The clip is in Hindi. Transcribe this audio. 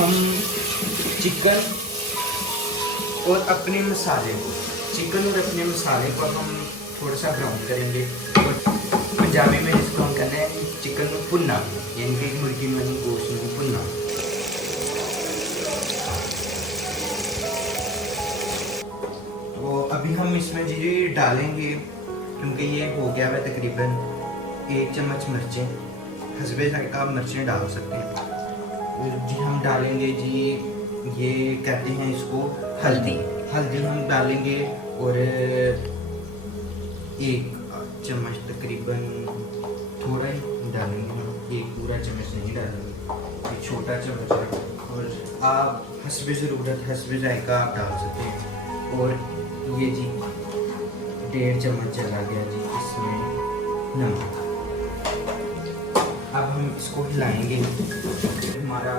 हम चिकन और अपने मसाले को हम थोड़ा सा ब्राउन करेंगे। और पंजाबी में इसको हम कहते हैं चिकन को भुनना, यानी कि मुर्गी में गोश्त में भुनना। तो अभी हम इसमें जी डालेंगे, क्योंकि ये हो गया है तकरीबन 1 चम्मच मिर्चें, हस्बे जायका आप मिर्चें डाल सकते हैं जी। हम डालेंगे जी, ये कहते हैं इसको हल्दी हम डालेंगे। और 1 चम्मच तकरीबन, थोड़ा ही डालेंगे हम, 1 पूरा चम्मच नहीं डालेंगे, ये छोटा चम्मच है। और आप हस्बे ज़रूरत, हस्बे जायका आप डाल सकते हैं। और ये जी 1.5 चम्मच चला गया जी इसमें नमक। अब हम इसको हिलाएंगे। हमारा